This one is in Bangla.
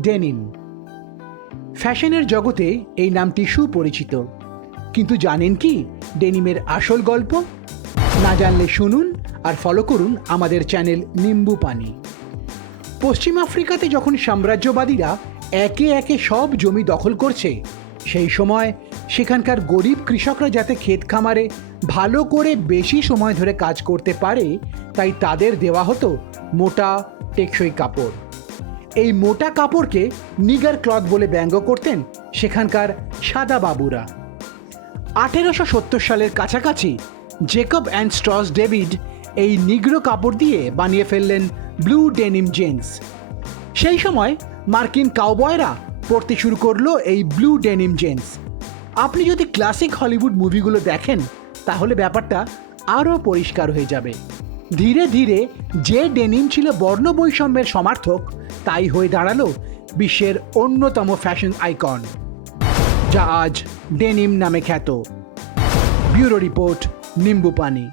ডেনিম। ফ্যাশনের জগতে এই নামটি সুপরিচিত, কিন্তু জানেন কি ডেনিমের আসল গল্প? না জানলে শুনুন আর ফলো করুন আমাদের চ্যানেল নিম্বু পানি। পশ্চিম আফ্রিকাতে যখন সাম্রাজ্যবাদীরা একে একে সব জমি দখল করছে, সেই সময় সেখানকার গরিব কৃষকরা যাতে ক্ষেত খামারে ভালো করে বেশি সময় ধরে কাজ করতে পারে, তাই তাদের দেওয়া হতো মোটা টেকসই কাপড়। এই মোটা কাপড়কে নিগার ক্লথ বলে ব্যঙ্গ করতেন সেখানকার সাদা বাবুরা। 1870 সালের কাছাকাছি জেকব অ্যান্ড স্ট্রস ডেভিড এই নিগ্রো কাপড় দিয়ে বানিয়ে ফেললেন ব্লু ডেনিম জিন্স। সেই সময় মার্কিন কাউবয়রা পরতে শুরু করলো এই ব্লু ডেনিম জিন্স। আপনি যদি ক্লাসিক হলিউড মুভিগুলো দেখেন তাহলে ব্যাপারটা আরও পরিষ্কার হয়ে যাবে। ধীরে ধীরে যে ডেনিম ছিল বর্ণ বৈষম্যের সমার্থক, তাই হয়ে দাঁড়ালো বিশ্বের অন্যতম ফ্যাশন আইকন, যা আজ ডেনিম নামে খ্যাত। ব্যুরো রিপোর্ট, নিম্বু পানি।